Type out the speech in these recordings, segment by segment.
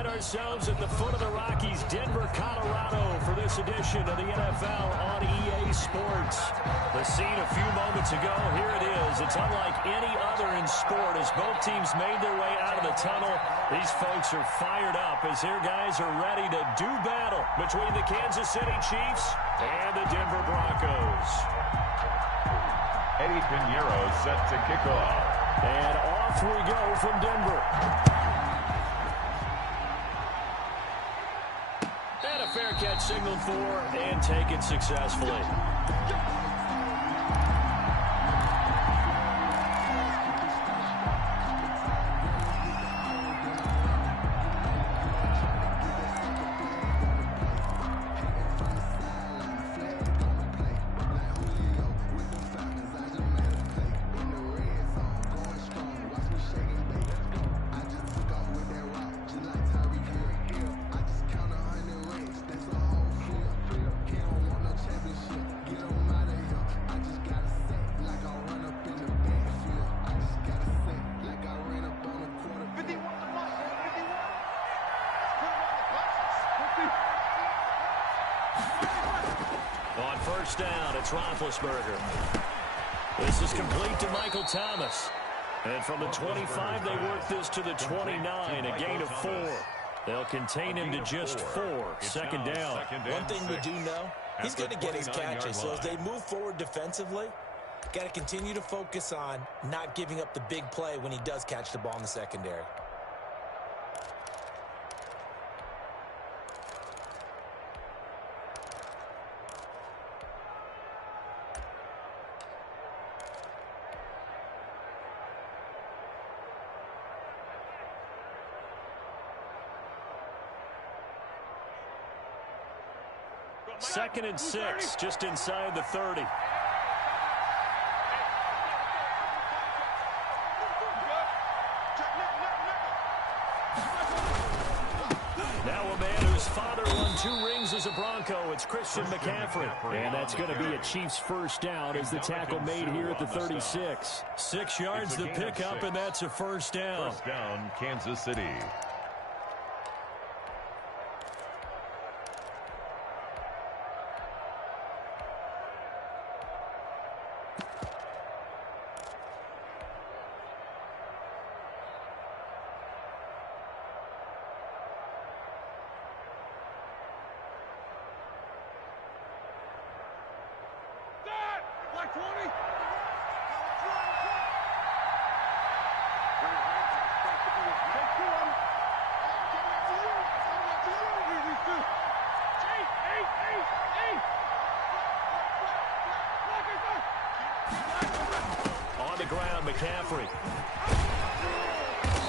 find ourselves at the foot of the Rockies, Denver, Colorado, for this edition of the NFL on EA Sports. The scene a few moments ago, here it is. It's unlike any other in sport as both teams made their way out of the tunnel. These folks are fired up as their guys are ready to do battle between the Kansas City Chiefs and the Denver Broncos. Eddie Pinheiro set to kick off. And off we go from Denver. And a fair catch signaled for and taken successfully. On first down, it's Roethlisberger. This is complete to Michael Thomas. And from the 25, they work this to the 29, a gain of 4. They'll contain him to just 4. Second down. One thing we do know, he's going to get his catches. So as they move forward defensively, got to continue to focus on not giving up the big play when he does catch the ball in the secondary. Second and 6, just inside the 30. Now a man whose father won 2 rings as a Bronco. It's Christian McCaffrey. And that's going to be a Chiefs first down as the tackle made here at the 36. 6 yards the pickup, and that's a first down. First down, Kansas City. On the ground, McCaffrey.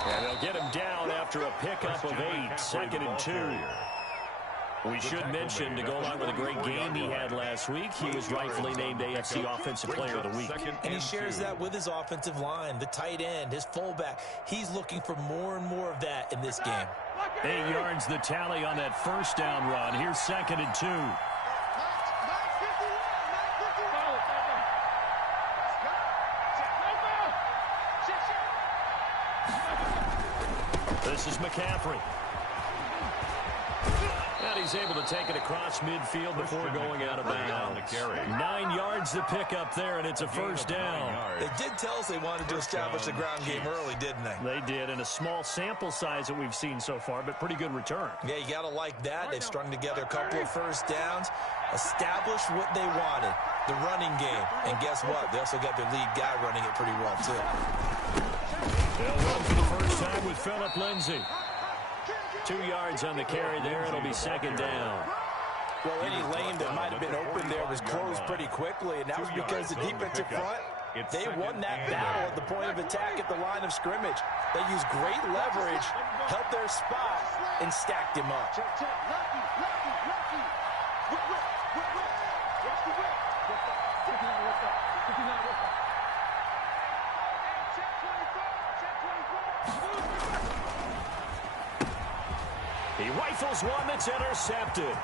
And they'll get him down after a pickup of 8. Second and 2. We should mention, to go along with a great game he had last week, he was rightfully named AFC Offensive Player of the Week. And he shares that with his offensive line, the tight end, his fullback. He's looking for more and more of that in this game. 8 yards the tally on that first down run. Here's second and 2. This is McCaffrey. And he's able to take it across midfield before going out of bounds. 9 yards to pick up there, and it's a first down. They did tell us they wanted to establish the ground game early, didn't they? They did, in a small sample size that we've seen so far, but pretty good return. Yeah, you got to like that. They've strung together a couple of first downs, established what they wanted, the running game. And guess what? They also got their lead guy running it pretty well, too. They'll run for the first time with Phillip Lindsay. 2 yards on the carry there. It'll be second down. Well, any lane that might have been open there was closed pretty quickly, and that was because the defensive front, they won that battle at the point of attack at the line of scrimmage. They used great leverage, held their spot, and stacked him up. He rifles one that's intercepted.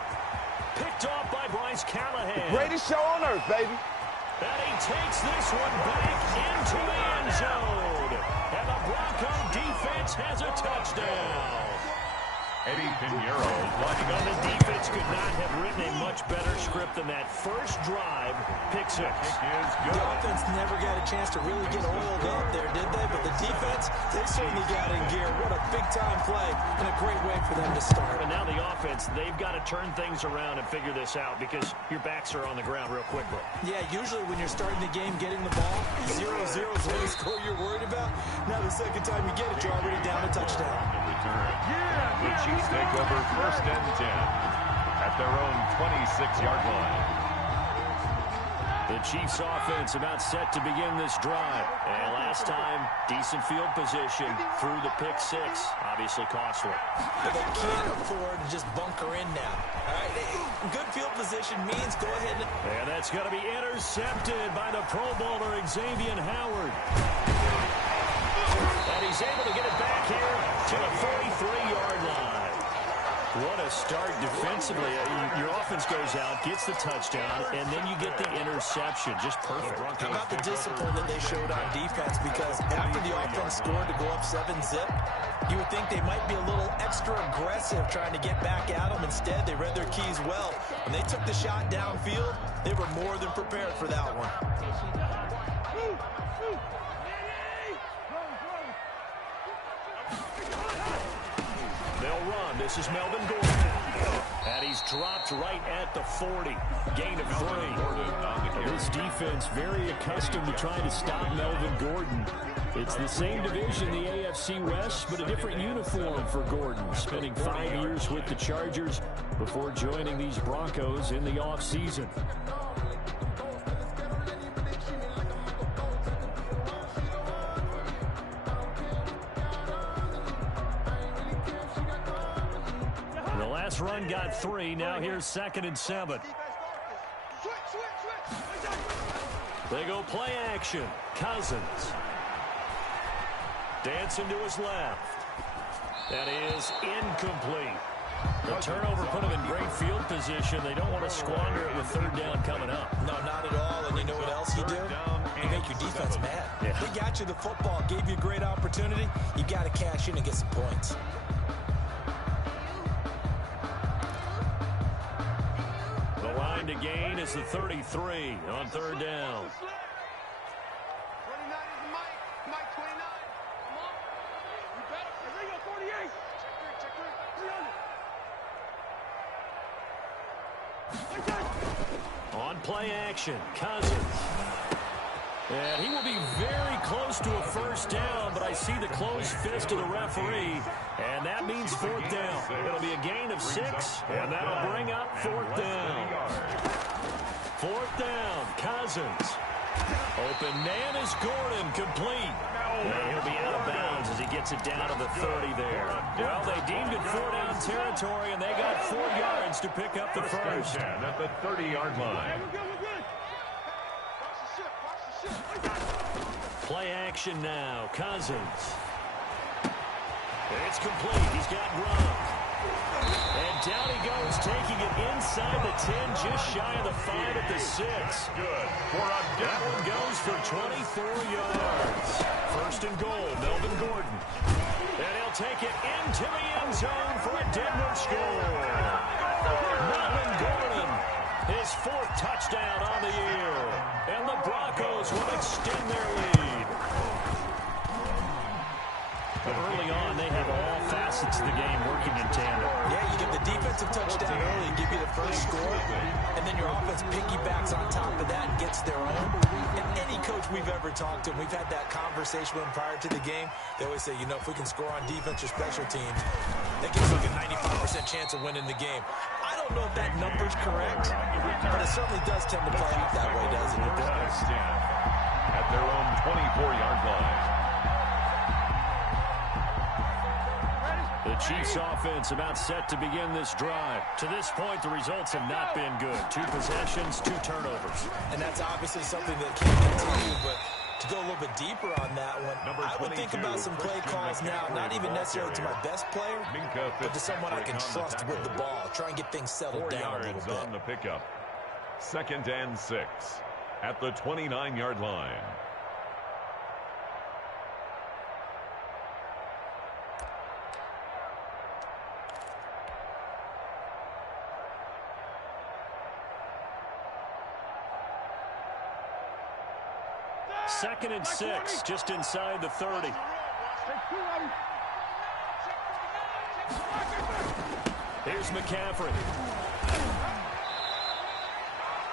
Picked off by Bryce Callahan. Greatest show on earth, baby. And he takes this one back into the end zone. And the Bronco defense has a touchdown. Eddie Pinheiro lining up. The defense could not have written a much better script than that first drive. Pick six. The offense never got a chance to really get oiled up there, did they? But the defense, they certainly got in gear. What a big-time play and a great way for them to start. And now the offense, they've got to turn things around and figure this out because your backs are on the ground real quickly. Yeah, usually when you're starting the game, getting the ball, 0-0 is the only score you're worried about. Now the second time you get it, you're already down a touchdown. The Chiefs take over first and 10 at their own 26-yard line. The Chiefs offense about set to begin this drive. And last time, decent field position through the pick six. Obviously costly. But they can't afford to just bunker in now. All right, good field position means go ahead. And that's going to be intercepted by the Pro Bowler, Xavier Howard. And he's able to get it back here to the 43-yard line. What a start defensively. Your offense goes out, gets the touchdown, and then you get the interception. Just perfect. How about the discipline that they showed on defense? Because after the offense scored to go up 7-zip, you would think they might be a little extra aggressive trying to get back at them. Instead, they read their keys well. When they took the shot downfield, they were more than prepared for that one. They'll run. This is Melvin Gordon. And he's dropped right at the 40. Gain of 3. This defense very accustomed to trying to stop Melvin Gordon. It's the same division, the AFC West, but a different uniform for Gordon. Spending 5 years with the Chargers before joining these Broncos in the offseason. Run got 3. Now here's 2nd and 7. They go play action. Cousins. Dancing to his left. That is incomplete. The turnover put them in great field position. They don't want to squander it with 3rd down coming up. No, not at all. And you know what else you do? You make your defense mad. Yeah. They got you the football, gave you a great opportunity. You got to cash in and get some points. To gain is the 33 on 3rd down. On play action, Cousins. And he will be very close to a 1st down, but I see the closed fist of the referee, and that means 4th down. It'll be a gain of 6, and that'll bring up 4th down. 4th down, Cousins. Open man is Gordon, complete. And he'll be out of bounds as he gets it down to the 30 there. Well, they deemed it 4-down territory, and they got 4 yards to pick up the first. At the 30-yard line. Play action now. Cousins. It's complete. He's got Gronk. And down he goes, taking it inside the 10, just shy of the 5 at the 6. Good. That one goes for 24 yards. 1st and goal, Melvin Gordon. And he'll take it into the end zone for a Denver score. Melvin Gordon, his 4th touchdown on the year. And the Broncos will extend their lead. But early on, they have all facets of the game working in tandem. Yeah, you get the defensive touchdown early, give you the first score, and then your offense piggybacks on top of that and gets their own. And any coach we've ever talked to, we've had that conversation with them prior to the game, they always say, you know, if we can score on defense or special teams, that gives like a 95% chance of winning the game. I don't know if that number's correct, but it certainly does tend to play out that way, doesn't it? It does. At their own 24-yard line. The Chiefs offense about set to begin this drive. To this point, the results have not been good. 2 possessions, 2 turnovers. And that's obviously something that can't continue, but to go a little bit deeper on that one, I would think about some play calls now, not even necessarily to my best player, but to someone I can trust with the ball. Try and get things settled down a little bit. On the pickup. 2nd and 6 at the 29-yard line. 2nd and 6, just inside the 30. Here's McCaffrey.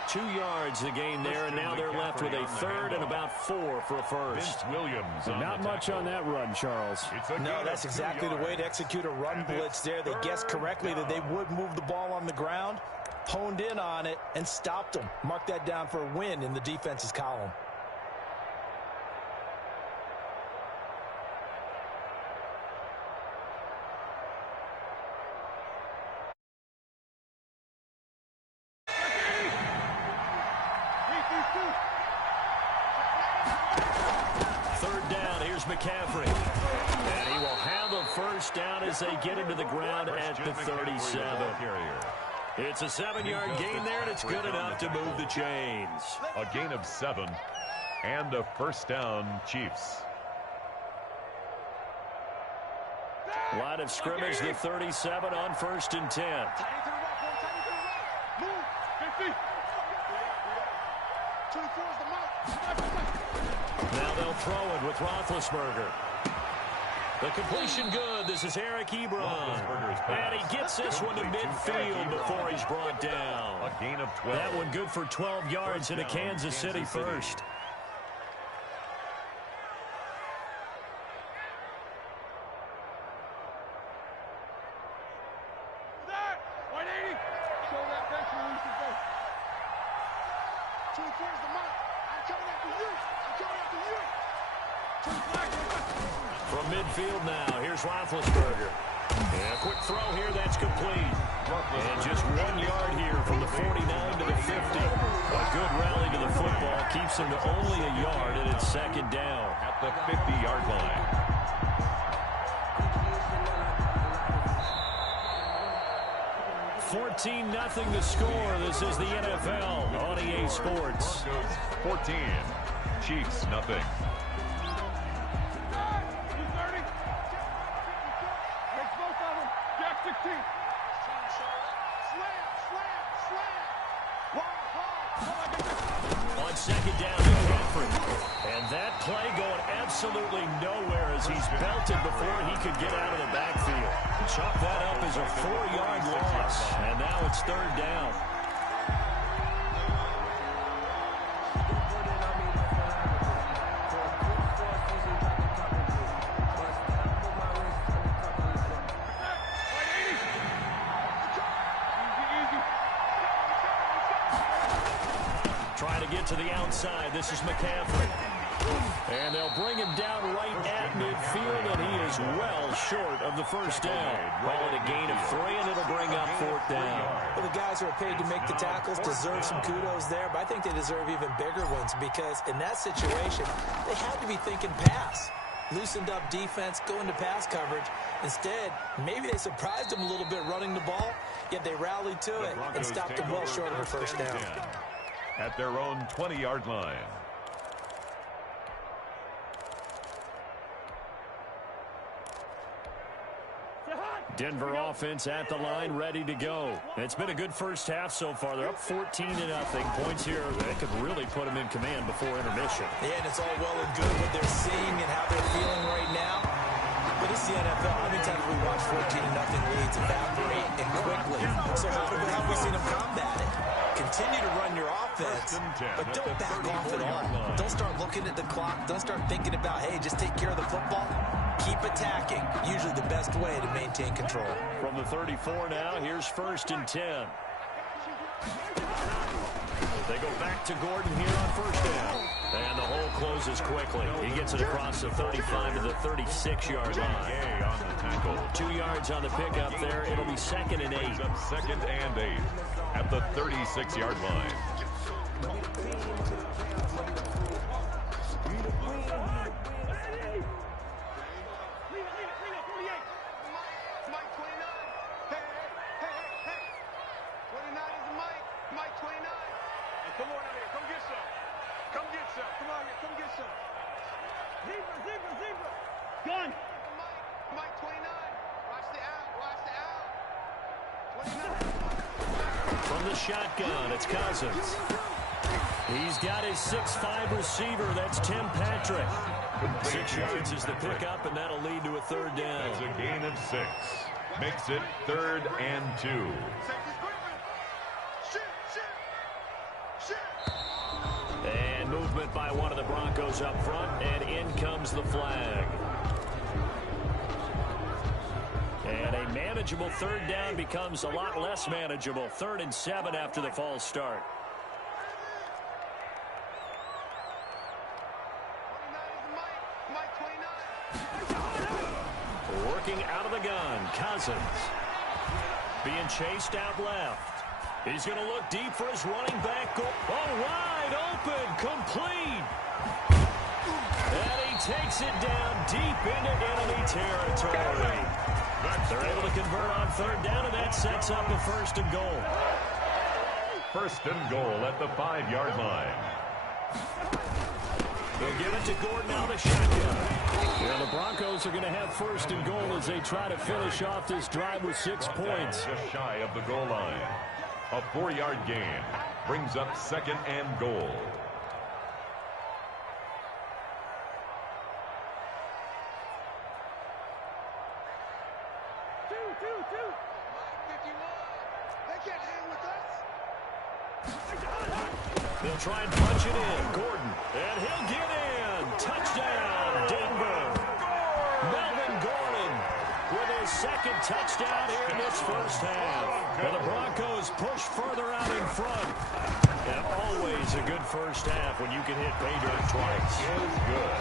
2 yards the gain there, and now they're left with a 3rd and about 4 for a first. Williams. Not much on that run, Charles. No, that's exactly the way to execute a run blitz there. They guessed correctly that they would move the ball on the ground, honed in on it, and stopped them. Mark that down for a win in the defense's column. McCaffrey. And he will have a first down as they get into the ground at the 37. It's a 7-yard gain there, and it's good enough to move the chains. A gain of 7 and a first down, Chiefs. Line of scrimmage, the 37 on 1st and 10. Now they'll throw it with Roethlisberger. The completion good. This is Eric Ebron. And he gets this one to midfield before he's brought down. A gain of 12. That one good for 12 yards in a Kansas City first. From midfield now, here's Roethlisberger. And a quick throw here, that's complete. And just 1 yard here from the 49 to the 50. A good rally to the football keeps him to only a yard, and it's 2nd down. At the 50-yard line. $14-0 the score. This is the NFL on EA Sports. Broncos 14, Chiefs nothing. On 2nd down, McCaffrey. And that play going absolutely nowhere as he's belted before he could get out of the backfield. Chalk that up as a 4-yard loss. And now it's 3rd down. Trying to get to the outside. This is McCaffrey. And they'll bring him down right at midfield, and he is well short of the first down. Call it a gain of 3, and it'll bring up 4th down. Well, the guys who are paid to make the tackles deserve some kudos there, but I think they deserve even bigger ones because in that situation, they had to be thinking pass. Loosened up defense, going to pass coverage. Instead, maybe they surprised him a little bit running the ball, yet they rallied to it and stopped him well short of a first down. At their own 20-yard line. Denver offense at the line, ready to go. It's been a good first half so far. They're up 14-0. Points here that could really put them in command before intermission. Yeah, and it's all well and good what they're seeing and how they're feeling right now. But it's the NFL. How many times have we watched 14-0 leads evaporate and quickly? So how have we seen them combat it? Continue to run your offense, but don't back off at all. Don't start looking at the clock. Don't start thinking about, hey, just take care of the football. Keep attacking. Usually the best way to maintain control. From the 34 now, here's 1st and 10. They go back to Gordon here on 1st down. And the hole closes quickly. He gets it across the 35 to the 36-yard line. On the tackle. 2 yards on the pickup there. It'll be 2nd and 8. 2nd and 8 at the 36-yard line. From the shotgun, it's Cousins. He's got his 6'5" receiver. That's Tim Patrick. 6 yards is the pickup, and that'll lead to a third down. That's a gain of 6. Makes it 3rd and 2. And movement by one of the Broncos up front, and in comes the flag. And a manageable third down becomes a lot less manageable. 3rd and 7 after the false start. Working out of the gun, Cousins. Being chased out left. He's going to look deep for his running back. Oh, wide open, complete. And he takes it down deep into enemy territory. They're able to convert on 3rd down, and that sets up a 1st and goal. 1st and goal at the 5-yard line. They'll give it to Gordon out of the shotgun. Yeah, the Broncos are going to have 1st and goal as they try to finish off this drive with 6 points. Just shy of the goal line. A 4-yard gain brings up 2nd and goal. They'll try and punch it in. Gordon. And he'll get in. Touchdown, Denver. Melvin Gordon with his 2nd touchdown here in this 1st half. And the Broncos push further out in front. And always a good 1st half when you can hit pay dirt twice.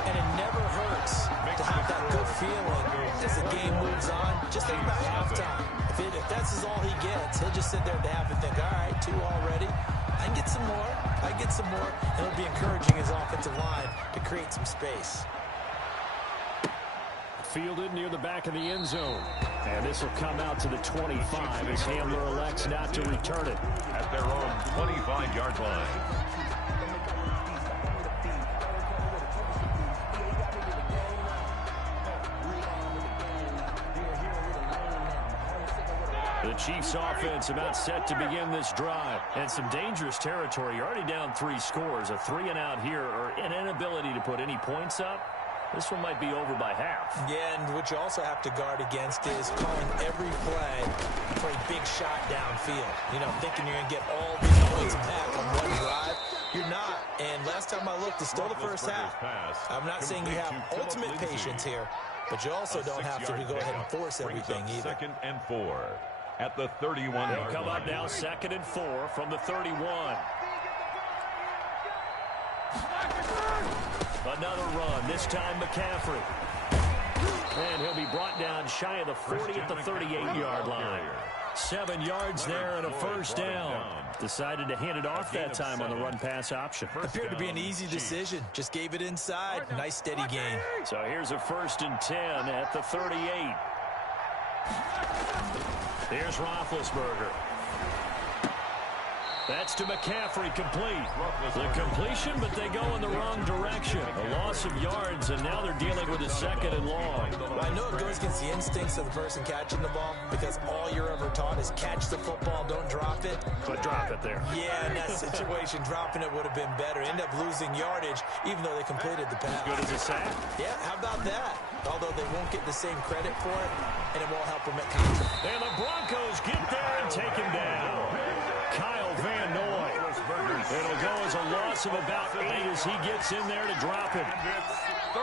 And it never hurts to have that good feeling as the game moves on. Just think about halftime. If that's all he gets, he'll just sit there at the half and think, all right, 2 already. I can get some more. I can get some more. And it'll be encouraging his offensive line to create some space. Fielded near the back of the end zone. And this will come out to the 25 as Hamler elects not to return it. At their own 25-yard line. The Chiefs offense about set to begin this drive. And some dangerous territory. You're already down 3 scores. A 3-and-out here or an inability to put any points up. This one might be over by half. Yeah, and what you also have to guard against is calling every play for a big shot downfield. You know, thinking you're going to get all these points back on one drive. You're not. And last time I looked, it's still the 1st half. I'm not saying you have ultimate patience here, but you also don't have to go ahead and force everything either. 2nd and 4 at the 31. They'll come up now 2nd and 4 from the 31. Another run, this time McCaffrey. And he'll be brought down shy of the 40 at the 38-yard line. 7 yards there and a 1st down. Decided to hand it off that time on the run-pass option. Appeared to be an easy decision. Just gave it inside. Nice steady gain. So here's a 1st and 10 at the 38. Here's Roethlisberger. That's to McCaffrey, complete. The completion, but they go in the wrong direction. A loss of yards, and now they're dealing with a 2nd and long. Well, I know it goes against the instincts of the person catching the ball because all you're ever taught is catch the football, don't drop it. But drop it there. Yeah, in that situation, dropping it would have been better. End up losing yardage, even though they completed the pass. As good as a sack? Yeah, how about that? Although they won't get the same credit for it, and it won't help them at counter. And the Broncos get there and take him down. Kyle Van Noy. It'll go as a loss of about 8 as he gets in there to drop him.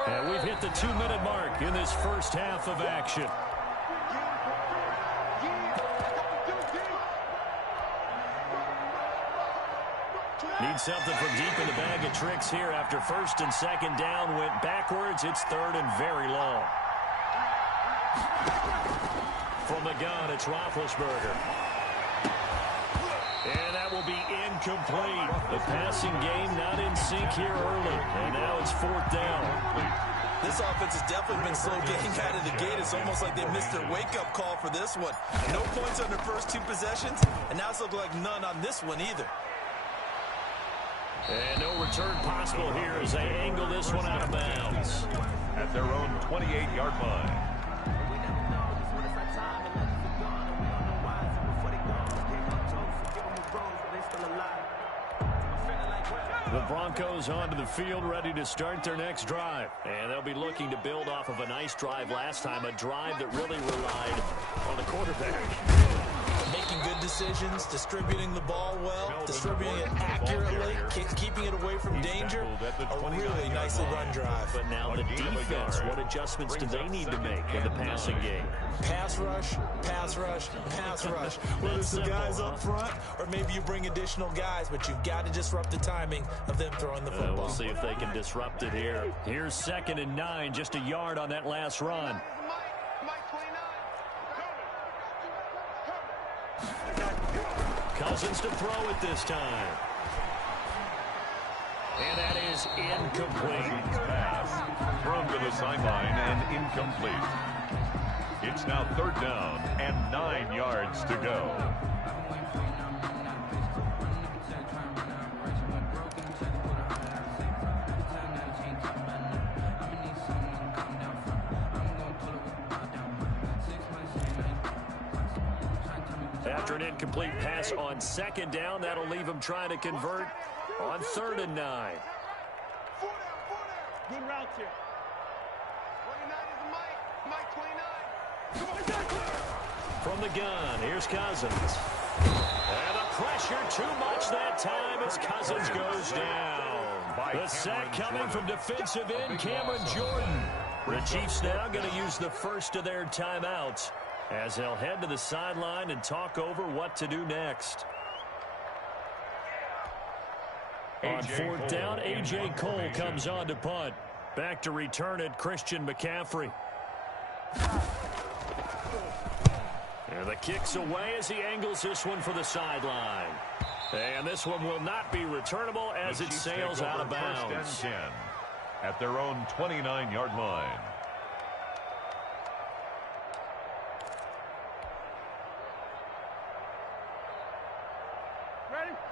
And we've hit the 2-minute mark in this 1st half of action. Need something from deep in the bag of tricks here after 1st and 2nd down went backwards. It's 3rd and very long. From the gun, it's Roethlisberger. And that will be incomplete. The passing game not in sync here early. And now it's 4th down. This offense has definitely been slow getting out of the gate. It's almost like they missed their wake-up call for this one. No points on their first 2 possessions, and now it's looking like none on this one either. And no return possible here as they angle this one out of bounds. At their own 28-yard line. The Broncos onto the field, ready to start their next drive. And they'll be looking to build off of a nice drive last time, a drive that really relied on the quarterback. Making good decisions, distributing the ball well, distributing it accurately, keeping it away from danger. A really nicely run drive. But now the defense, what adjustments do they need to make in the passing game? Pass rush, pass rush, pass rush. Whether it's the guys up front or maybe you bring additional guys, but you've got to disrupt the timing of them throwing the football. We'll see if they can disrupt it here. Here's 2nd and 9, just a yard on that last run. Cousins to throw it this time. And that is incomplete. Pass thrown to the sideline and incomplete. It's now 3rd down and 9 yards to go. After an incomplete pass on 2nd down, that'll leave him trying to convert on 3rd and 9. Good route here. 29 is Mike. 29. From the gun, here's Cousins. And the pressure too much that time as Cousins goes down. The sack coming from defensive end Cameron Jordan. The Chiefs now going to use the first of their timeouts as they'll head to the sideline and talk over what to do next. On 4th down, A.J. Cole comes on to punt. Back to return it, Christian McCaffrey. And the kick's away as he angles this one for the sideline. And this one will not be returnable as it sails out of bounds. 1st and 10 at their own 29-yard line.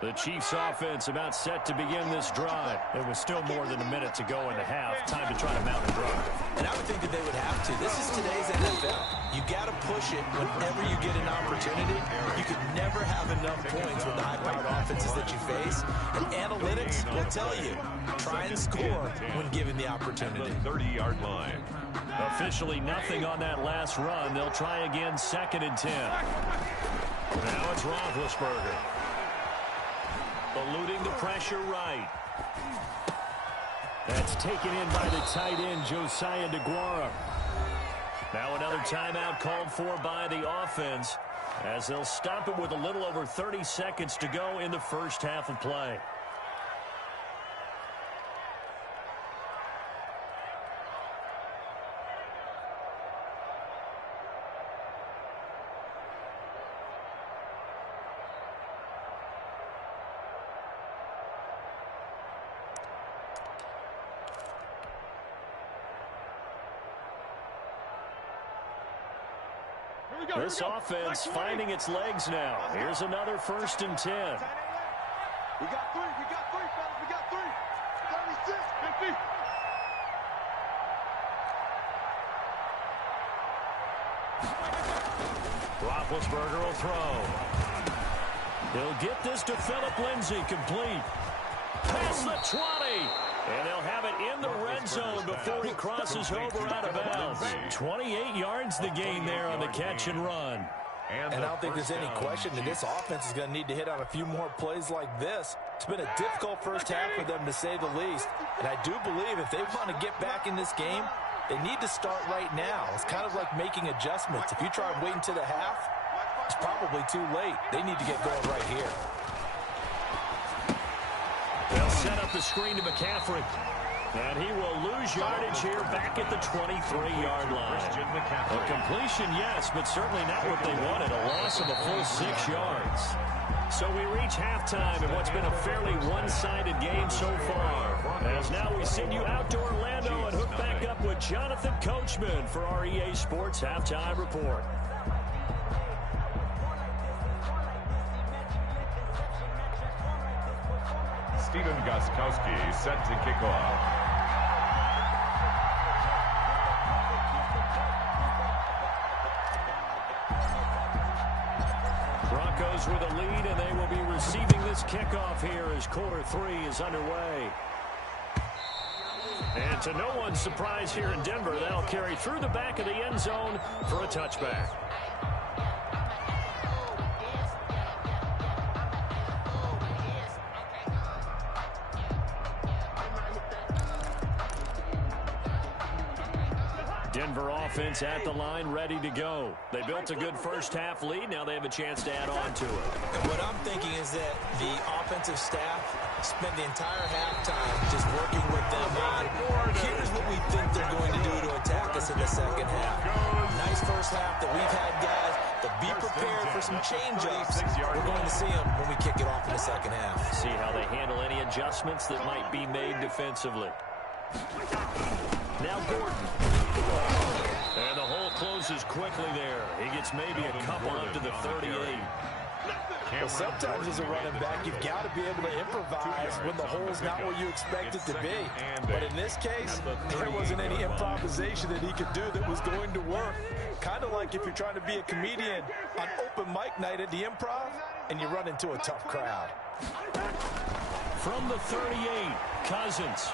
The Chiefs offense about set to begin this drive. There was still more than a minute to go in the half. Time to try to mount a drive. And I would think that they would have to. This is today's NFL. You got to push it whenever you get an opportunity. You could never have enough points with the high-powered offenses that you face. And analytics will tell you, try and score when given the opportunity. 30-yard line. Officially nothing on that last run. They'll try again 2nd and 10. Now it's Roethlisberger. Eluding the pressure right. That's taken in by the tight end, Josiah DeGuara. Now another timeout called for by the offense as they'll stop it with a little over 30 seconds to go in the first half of play. This offense finding its legs now. Here's another 1st and 10. We got 3, fellas, we got 3. 36, 50. Roethlisberger will throw. He'll get this to Phillip Lindsay, complete. Past the 20. And they'll have it in the red zone before he crosses over out of bounds. 28 yards the gain there on the catch and run. And I don't think there's any question that this offense is going to need to hit on a few more plays like this. It's been a difficult first half for them, to say the least. And I do believe if they want to get back in this game, they need to start right now. It's kind of like making adjustments. If you try and wait until the half, it's probably too late. They need to get going right here. They'll set up the screen to McCaffrey. And he will lose yardage here back at the 23-yard line. A completion, yes, but certainly not what they wanted. A loss of a full 6 yards. So we reach halftime in what's been a fairly one-sided game so far. As now we send you out to Orlando and hook back up with Jonathan Coachman for our EA Sports Halftime Report. Steven Gostkowski set to kick off. Broncos with a lead, and they will be receiving this kickoff here as quarter 3 is underway. And to no one's surprise here in Denver, that'll carry through the back of the end zone for a touchback. Denver offense at the line, ready to go. They built a good first-half lead. Now they have a chance to add on to it. What I'm thinking is that the offensive staff spent the entire halftime just working with them on, here's what we think they're going to do to attack us in the second half. Nice first half that we've had, guys, but be prepared for some change-ups. We're going to see them when we kick it off in the second half. See how they handle any adjustments that might be made defensively. Now Gordon. And the hole closes quickly there. He gets maybe a couple up to the 38. Well, sometimes as a running back, you've got to be able to improvise when the hole's not where you expect it to be. But in this case, there wasn't any improvisation that he could do that was going to work. Kind of like if you're trying to be a comedian on open mic night at the Improv and you run into a tough crowd. From the 38, Cousins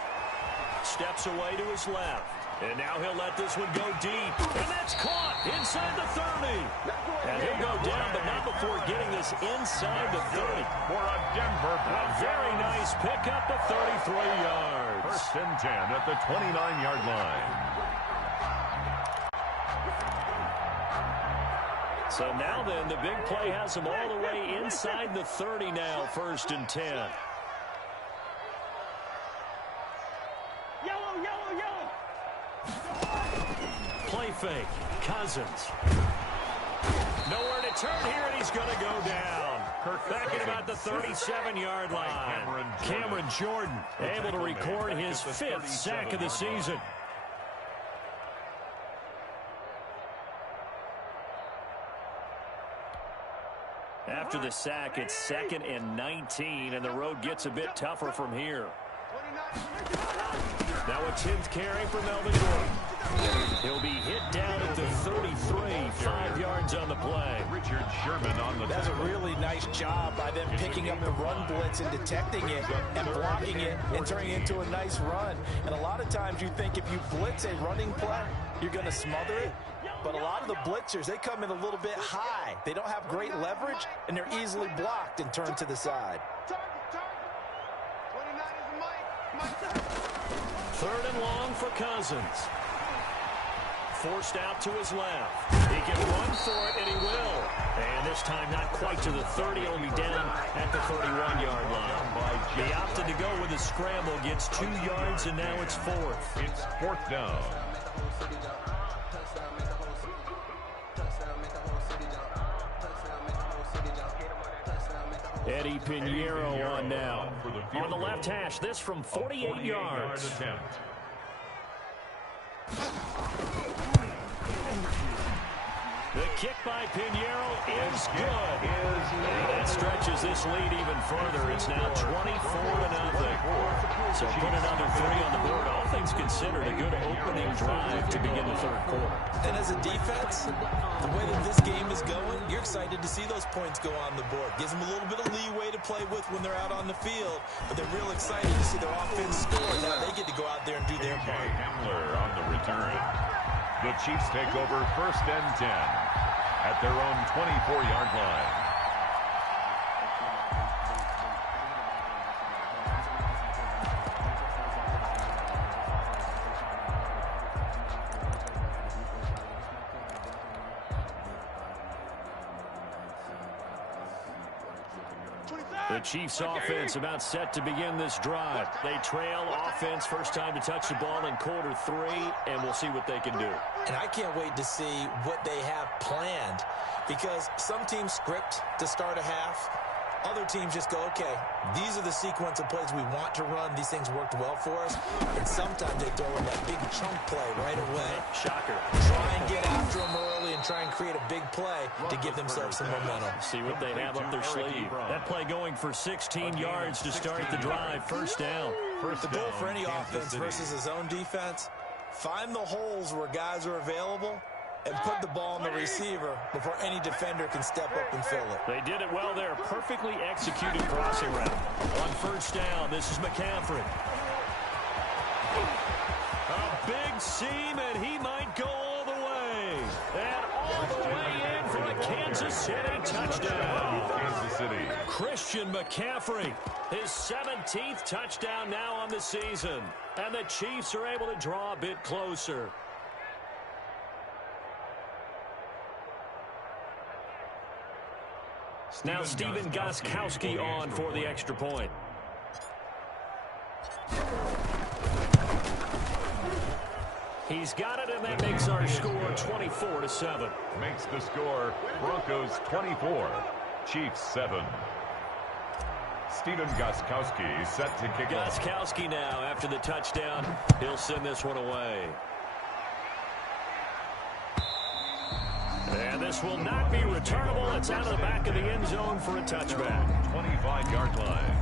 steps away to his left. And now he'll let this one go deep. And that's caught inside the 30. And he'll go down, but not before getting this inside the 30. For a Denver Broncos. A very nice pickup to 33 yards. First and 10 at the 29-yard line. So now then, the big play has them all the way inside the 30 now, first and 10. Play fake. Cousins. Nowhere to turn here, and he's going to go down. Back at about the 37-yard line. Cameron Jordan able to record his 5th sack of the season. After the sack, it's 2nd and 19, and the road gets a bit tougher from here. Now a 10th carry for Melvin Gordon. He'll be hit down at the 33, 5 yards on the play. Richard Sherman on the That's a really nice job by them picking up the run blitz and detecting it and blocking it and turning it into a nice run. And a lot of times you think if you blitz a running play, you're going to smother it. But a lot of the blitzers, they come in a little bit high. They don't have great leverage, and they're easily blocked and turned to the side. 3rd and long for Cousins. Forced out to his left. He can run for it, and he will. And this time not quite to the 30. He'll be down at the 31-yard line. He opted to go with a scramble. Gets 2 yards, and now it's 4th. It's 4th down. Eddie Pinheiro on now. On the left hash, this from 48 yards. The kick by Pinheiro is good. And that stretches this lead even further. It's now 24-0. So put another 3 on the board. All things considered, a good opening drive to begin the 3rd quarter. And as a defense, the way that this game is going, you're excited to see those points go on the board. Gives them a little bit of leeway to play with when they're out on the field. But they're real excited to see their offense score. Now they get to go out there and do their part. Hamler on the return. The Chiefs take over 1st and 10 at their own 24-yard line. The Chiefs offense about set to begin this drive. They trail offense, first time to touch the ball in quarter 3, and we'll see what they can do. And I can't wait to see what they have planned, because some teams script to start a half. Other teams just go, okay, these are the sequence of plays we want to run. These things worked well for us. And sometimes they throw in that big chunk play right away. Shocker. Try and get after them early and try and create a big play to give themselves some momentum. See what they have up their sleeve. That play going for 16 yards to start the drive. First down. The goal for any offense versus his own defense, find the holes where guys are available and put the ball on the receiver before any defender can step up and fill it. They did it well there. Perfectly executed crossing route. On first down, this is McCaffrey. A big seam, and he might go all the way. And all the way in for a Kansas City touchdown. Kansas City. Christian McCaffrey, his 17th touchdown now on the season. And the Chiefs are able to draw a bit closer. Now Stephen Gostkowski on for the extra point. He's got it, and that makes our score 24-7. Makes the score Broncos 24, Chiefs 7. Stephen Gostkowski set to kick off. Gostkowski now after the touchdown. He'll send this one away. And this will not be returnable. It's out of the back of the end zone for a touchback. 25-yard line.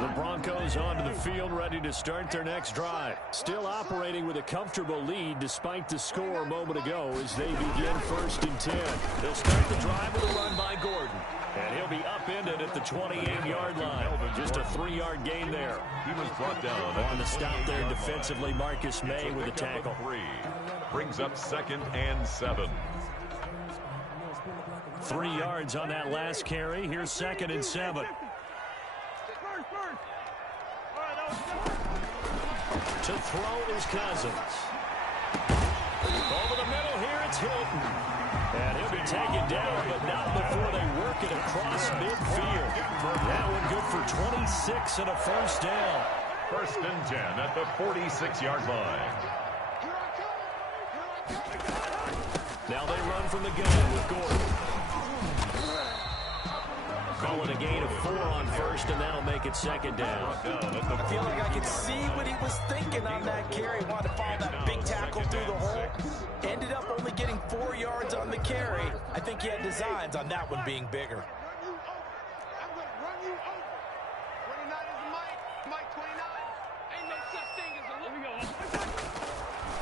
The Broncos onto the field, ready to start their next drive. Still operating with a comfortable lead despite the score a moment ago as they begin 1st and 10. They'll start the drive with a run by Gordon. And he'll be upended at the 28-yard line. Just a 3-yard gain there. He was brought down. On the stop there defensively, Marcus May with a tackle. 3. Brings up 2nd and 7. 3 yards on that last carry. Here's 2nd and 7. To throw is Cousins. Over the middle here, it's Hilton. And he'll be taken down, but not before they work it across midfield. That one good for 26 and a first down. 1st and 10 at the 46-yard line. Now they run from the gun with Gordon. Calling a gain of 4 on 1st, and that'll make it 2nd down. I feel like I could see what he was thinking on that carry. Wanted to follow that big tackle through the hole. Ended up only getting 4 yards on the carry. I think he had designs on that one being bigger. I'm going to run you over. 29 is Mike 29. Ain't no such thing as a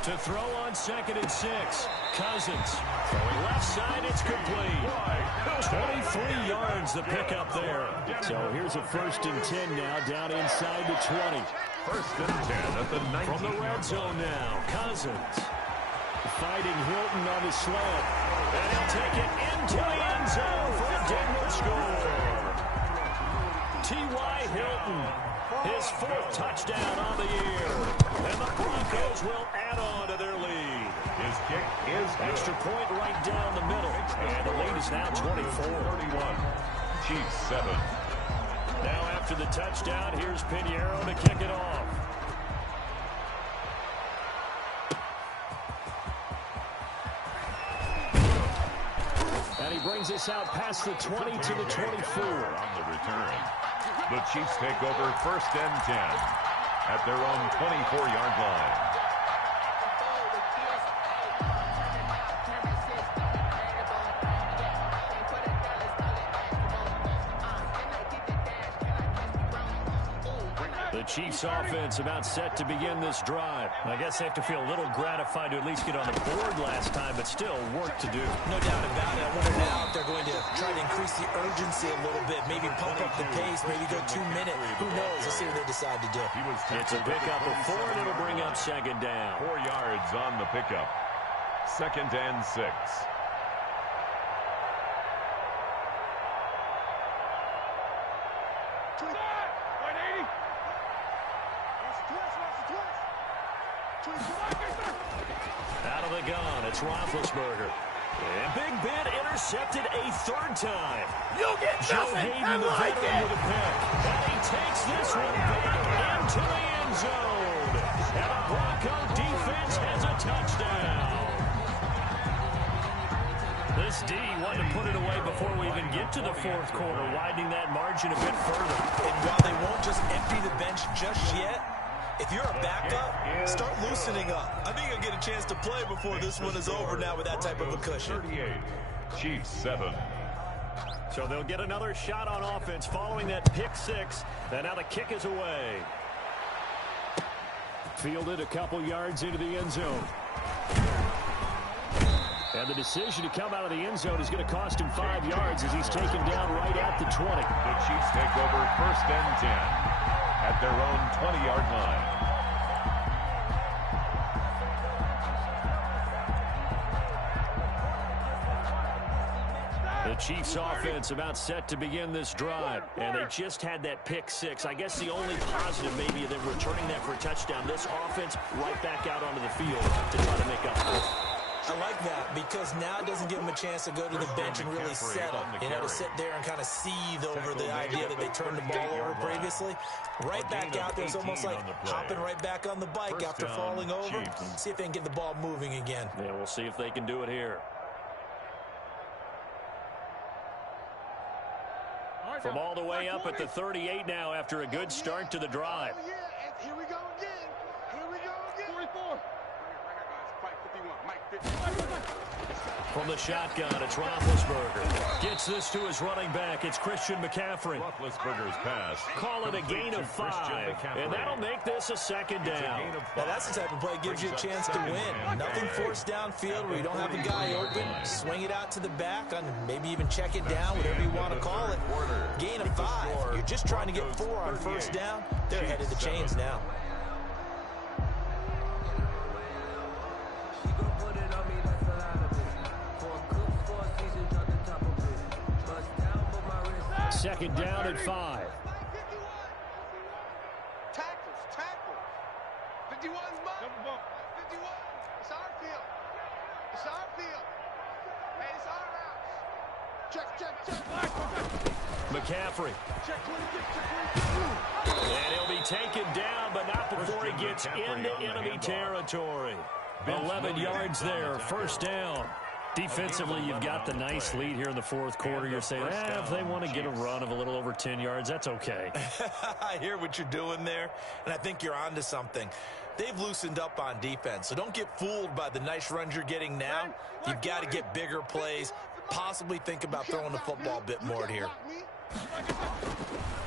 To throw on 2nd and 6. Cousins. Throwing left side, it's complete. 23 yards the pickup there. So here's a 1st and 10 now down inside the 20. 1st and 10 at the 19. From the red zone now, Cousins. Fighting Hilton on the slant. And he'll take it into the end zone for a Denver score. T.Y. Hilton, his 4th touchdown on the year. And the Broncos will add on to their lead. His kick is good. Extra point right down the middle. And the lead is now 24-31. Chiefs 7. Now after the touchdown, here's Pinheiro to kick it off. And he brings us out past the 20 to the 24. On the return. The Chiefs take over 1st and 10 at their own 24-yard line. The Chiefs offense about set to begin this drive. I guess they have to feel a little gratified to at least get on the board last time, but still work to do. No doubt about it. I wonder now if they're going to try to increase the urgency a little bit, maybe pump up the pace, maybe go 2 minutes. Who knows? Let's see what they decide to do. It's a pickup of 4, and it'll bring up 2nd down. 4 yards on the pickup. 2nd and 6. Out of the gun, it's Roethlisberger. And Big Ben intercepted a 3rd time. You'll get Joe nothing. Hayden, the veteran, with a pick. And he takes this one back into the end zone. And the Bronco defense has a touchdown. This D wanted to put it away before we even get to the 4th quarter, widening that margin a bit further. And while they won't just empty the bench just yet, if you're a backup, start loosening up. I think you'll get a chance to play before this one is over now with that type of a cushion. 38, Chiefs 7. So they'll get another shot on offense following that pick 6. And now the kick is away. Fielded a couple yards into the end zone. And the decision to come out of the end zone is going to cost him 5 yards as he's taken down right at the 20. The Chiefs take over 1st and 10 at their own 20-yard line. The Chiefs offense about set to begin this drive. And they just had that pick 6. I guess the only positive maybe of them returning that for a touchdown. This offense right back out onto the field to try to make up for it. I like that because now it doesn't give them a chance to go to the bench and really settle. You know, to sit there and kind of seethe over the idea that they turned the ball over previously. Right back out there. It's almost like hopping right back on the bike after falling over. See if they can get the ball moving again. Yeah, we'll see if they can do it here. From all the way up at the 38 now after a good start to the drive. Here we go again. Here we go again. 44. From the shotgun, it's Roethlisberger. Gets this to his running back. It's Christian McCaffrey. Roethlisberger's pass. Call it a gain of 5. And that'll make this a 2nd down. Now that's the type of play that gives you a chance to win. Nothing forced downfield where you don't have a guy open. Swing it out to the back and maybe even check it down, whatever you want to call it. Gain of 5. You're just trying to get 4 on 1st down. They're ahead of the chains now. Second down at 5. Tackles. Tackles. 51's bump. 51. It's our field. It's our field. Hey, it's our house. Check. McCaffrey. Check 26. And he'll be taken down, but not before he gets into enemy territory. 11 yards there, 1st down. Defensively, you've got the nice lead here in the 4th quarter. You're saying, if they want to get a run of a little over 10 yards, that's okay. I hear what you're doing there, and I think you're onto something. They've loosened up on defense, so don't get fooled by the nice runs you're getting now. You've got to get bigger plays, possibly think about throwing the football a bit more here.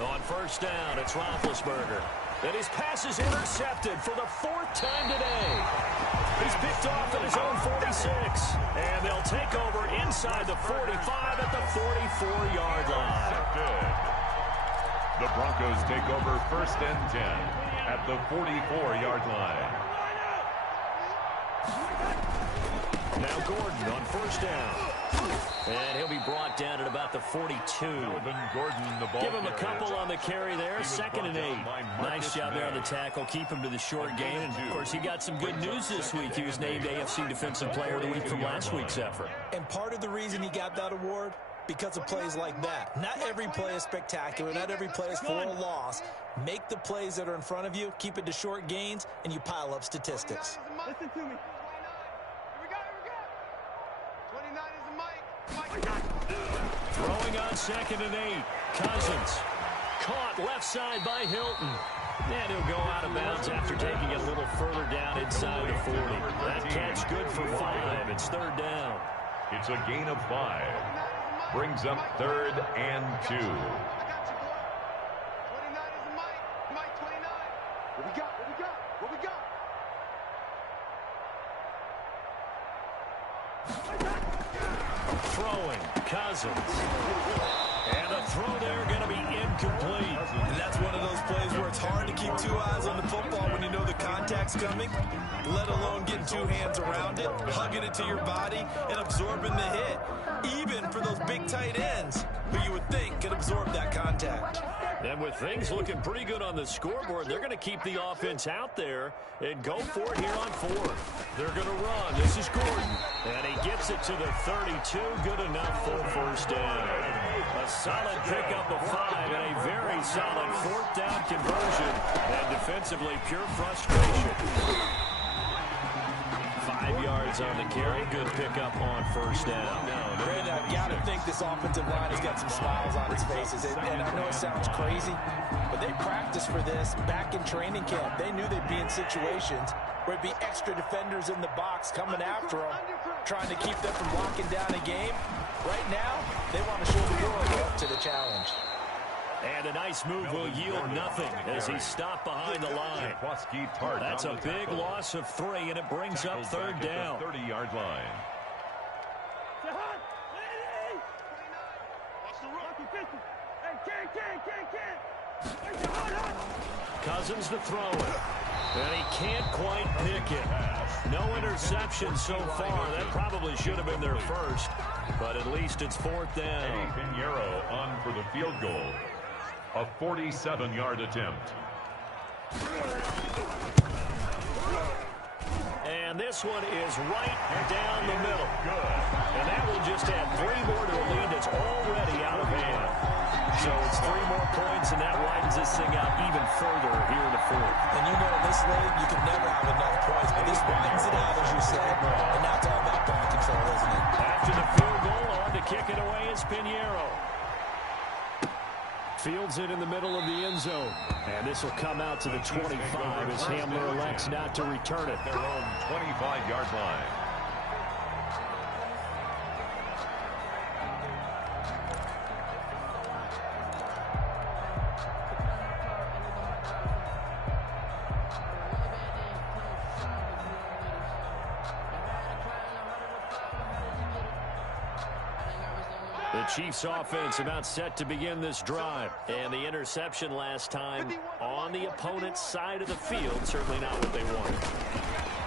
On 1st down, it's Roethlisberger. And his pass is intercepted for the 4th time today. He's picked off at his own 46. And they'll take over inside the 45 at the 44-yard line. The Broncos take over 1st and 10 at the 44-yard line. Now Gordon on 1st down. And he'll be brought down at about the 42. Gordon, the ball Give him a couple on the carry there. 2nd and 8. Nice job there on the tackle. Keep him to the short gain. And, of course, he got some good news this week. He was named AFC Defensive Player of the Week from last week's effort. And part of the reason he got that award, because of plays like that. Not every play is spectacular. Not every play is for a loss. Make the plays that are in front of you. Keep it to short gains, and you pile up statistics. Listen to me. Here we go. 29 is the mic. Throwing on 2nd and 8. Cousins. Caught left side by Hilton. And he'll go out of bounds after taking it a little further down inside the 40. That catch good for 5. It's 3rd down. It's a gain of 5. Brings up 3rd and 2. I got you, boy. 29 is the mic. Mic 29. What we got? Throwing. Cousins. And the throw there going to be incomplete. And that's one of those plays where it's hard to keep 2 eyes on the football when you know the contact's coming, let alone getting 2 hands around it, hugging it to your body, and absorbing the hit. Even for those big tight ends who you would think could absorb that contact. And with things looking pretty good on the scoreboard, they're going to keep the offense out there and go for it here on 4th. They're going to run. This is Gordon. And he gets it to the 32. Good enough for 1st down. A solid pickup of 5 and a very solid 4th down conversion. And defensively, pure frustration. 5 yards on the carry. Good pickup on 1st down. Brandon, I've got to think this offensive line has got some smiles on its faces. And I know it sounds crazy, but they practiced for this back in training camp. They knew they'd be in situations where it'd be extra defenders in the box coming after them, trying to keep them from locking down a game. Right now, they want to show the world they're up to the challenge. And a nice move will yield nothing as he stopped behind the line. That's a big loss of 3, and it brings up third down. 30-yard line. Cousins to throw it. And he can't quite pick it. No interception so far. That probably should have been their first. But at least it's fourth down. Eddie Pinheiro on for the field goal. A 47-yard attempt. And this one is right down the middle. And that will just add 3 more to a lead that's already out of hand. So it's 3 more points, and that widens this thing out even further here in the fourth. And you know, in this league, you can never have enough points, but this widens it out, as you said, and now it's all about ball control, isn't it? After the field goal, on to kick it away is Pinheiro. Fields it in the middle of the end zone. And this will come out to the 25 as Hamler elects not to return it. Their own 25-yard line. The Chiefs offense about set to begin this drive. And the interception last time on the opponent's side of the field. Certainly not what they wanted.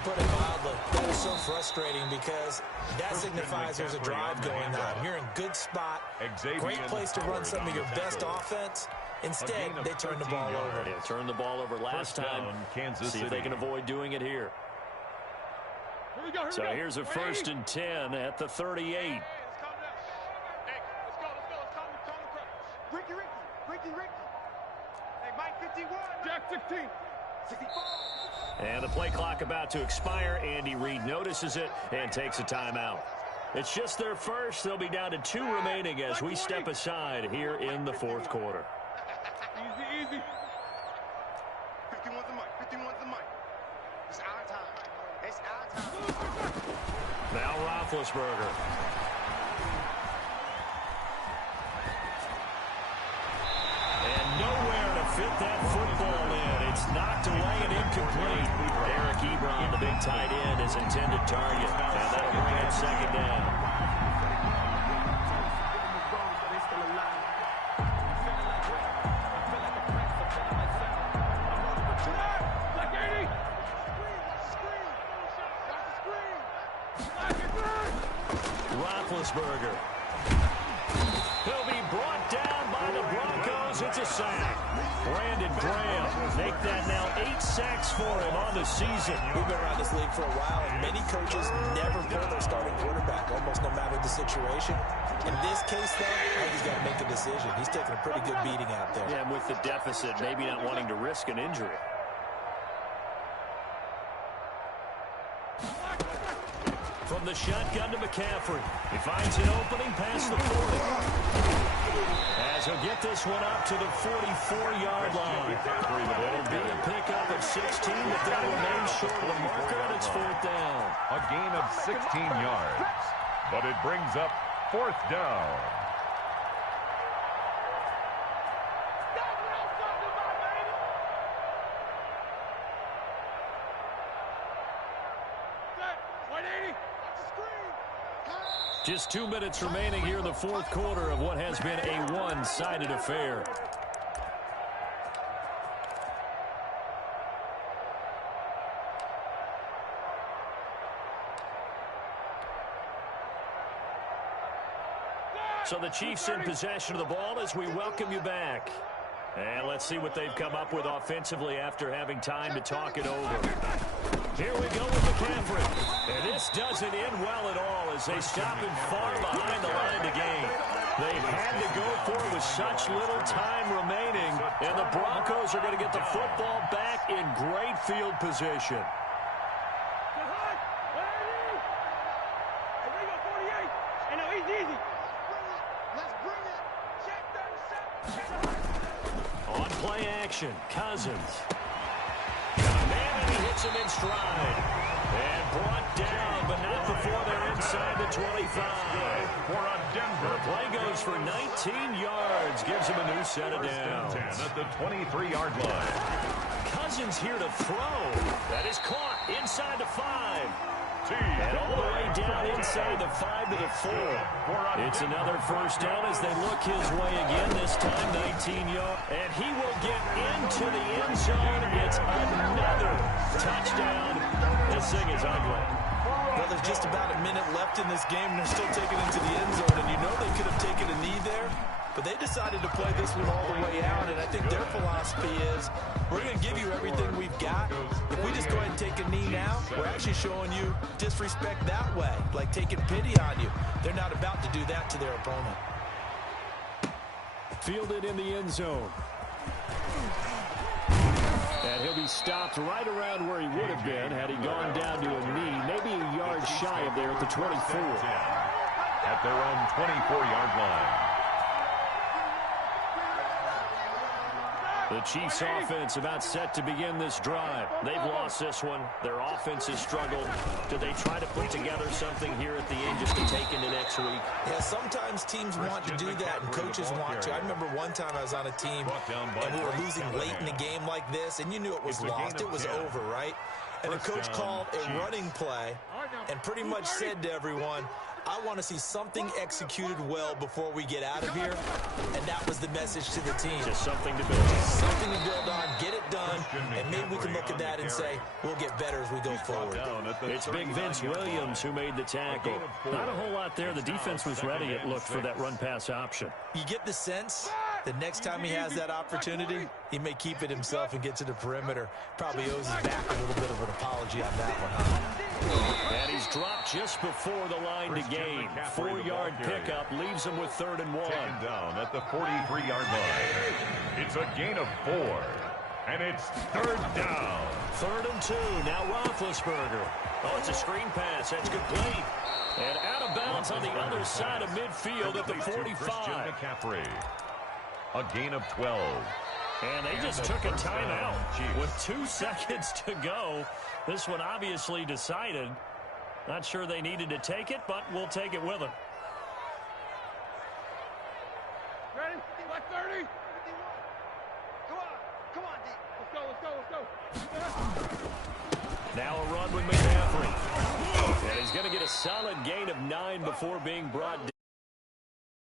Put it mildly, that is so frustrating because that signifies there's a drive going on. You're in good spot, great place to run some of your best offense. Instead, they turn the ball over. They turned the ball over last time. See if they can avoid doing it here. So here's a 1st and 10 at the 38. Jack 16. 65. And the play clock about to expire. Andy Reid notices it and takes a timeout. It's just their first. They'll be down to 2 remaining as we step aside here in the fourth quarter. Easy, easy. 51's the mic. 51's the mic. It's our time. It's our time. Now Roethlisberger. And nowhere to fit that football in. It's knocked away and incomplete. Eric Ebron, the big tight end, is intended target. And that'll bring up second down. Roethlisberger. He'll be brought down by the Broncos. It's a sack. Brandon Graham make that now 8 sacks for him on the season. We've been around this league for a while, and many coaches never pull their starting quarterback, almost no matter the situation. In this case, though, he's got to make a decision. He's taking a pretty good beating out there. Yeah, and with the deficit, maybe not wanting to risk an injury. From the shotgun to McCaffrey. He finds an opening past the 40. As he'll get this one up to the 44-yard line. It'll be a pickup of 16, but they'll remain short of the marker, and it's fourth down. A gain of 16 yards, but it brings up fourth down. Just 2 minutes remaining here in the fourth quarter of what has been a one-sided affair. So the Chiefs in possession of the ball as we welcome you back. And let's see what they've come up with offensively after having time to talk it over. Here we go with McCaffrey. And this doesn't end well at all as they stop him far behind the line to gain. They had to go for it with such little time remaining. And the Broncos are going to get the football back in great field position. On play action, Cousins. Man, and he hits him in stride. And brought down, but not before they're inside. inside the 25. For a Denver. The play goes for 19 yards. Gives him a new set of downs. At the 23-yard line. Cousins here to throw. That is caught inside the 5. And all the way down inside the 5 to the 4. It's another first down as they look his way again, this time 19 yards. And he will get into the end zone. It's another touchdown. This thing is ugly. Well, there's just about a minute left in this game, and they're still taking it into the end zone. And you know they could have taken a knee there, but they decided to play this one all the way out. And I think their philosophy is, we're going to give you everything we've got. If we just go ahead and take a knee now, we're actually showing you disrespect that way, like taking pity on you. They're not about to do that to their opponent. Fielded in the end zone. And he'll be stopped right around where he would have been had he gone down to a knee, maybe a yard shy of there at the 24. At their own 24-yard line. The Chiefs offense about set to begin this drive. They've lost this one. Their offense has struggled. Do they try to put together something here at the end just to take into next week? Yeah, sometimes teams want to do that and coaches want to. I remember one time I was on a team and we were losing late in the game like this, and you knew it was lost. It was over, right? And the coach called a running play and pretty much said to everyone, I want to see something executed well before we get out of here. And that was the message to the team. Just something to build on. Something to build on, get it done, and maybe we can look at that and say, we'll get better as we go forward. It's big Vince Williams who made the tackle. Not a whole lot there. The defense was ready, it looked, for that run-pass option. You get the sense that next time he has that opportunity, he may keep it himself and get to the perimeter. Probably owes his back a little bit of an apology on that one, huh? And he's dropped just before the line to gain. 4-yard pickup leaves him with 3rd and 1. Taken down at the 43-yard line. It's a gain of 4. And it's 3rd down. 3rd and 2. Now Roethlisberger. Oh, it's a screen pass. That's complete. And out of bounds on the other side of midfield at the 45. McCaffrey. A gain of 12. And they just took a timeout with 2 seconds to go. This one obviously decided. Not sure they needed to take it, but we'll take it with them. Ready? Like 30? Come on, D. Let's go. Now a run with McCaffrey. And he's going to get a solid gain of 9 before being brought